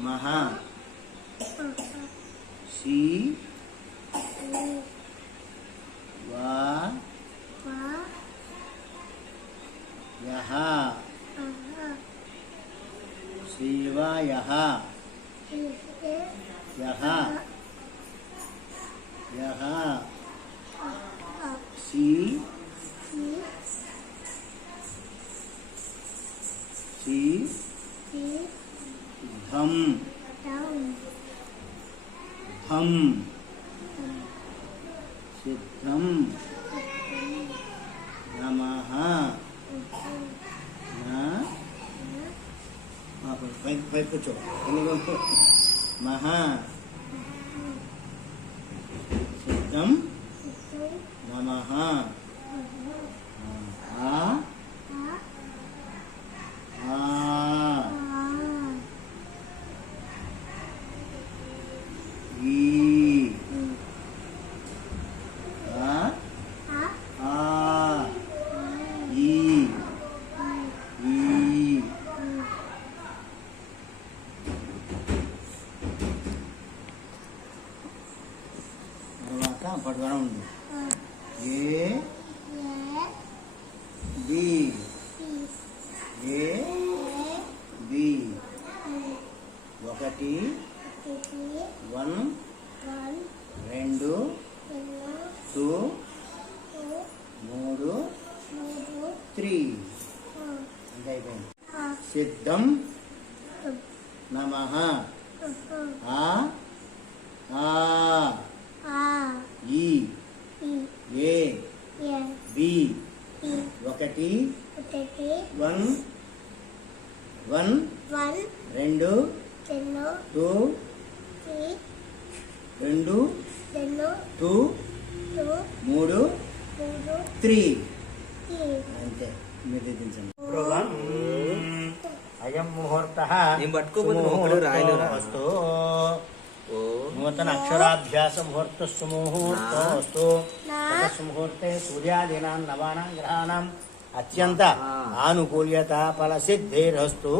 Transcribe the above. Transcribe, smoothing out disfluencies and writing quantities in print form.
మహా సి వా యహ శివాయః యహ యహ సి ధం ధం సిద్ధం నమః పై కూర్చో మహా సిద్ధం నమః ఆ తర్వాత పట్టుదల ఉంది ఏ బి ఏ బి ఒకటి 1 2 2 3 3 అంటే అయిపోయింది సిద్ధం నమః ఆ ఈ ఏ బి ఒకటి 1 2 2 2 2 3 3 అంతే మీరు దించండి అయం ముహూర్తః అస్తు నూతన అక్షరాభ్యాస ముహూర్త సుముహూర్తోస్తు ముహూర్తే సూర్యాదీనాం నవానాం గ్రహాణం అత్యంత ఆనుకూల్యత ఫల సిద్ధిరస్తు.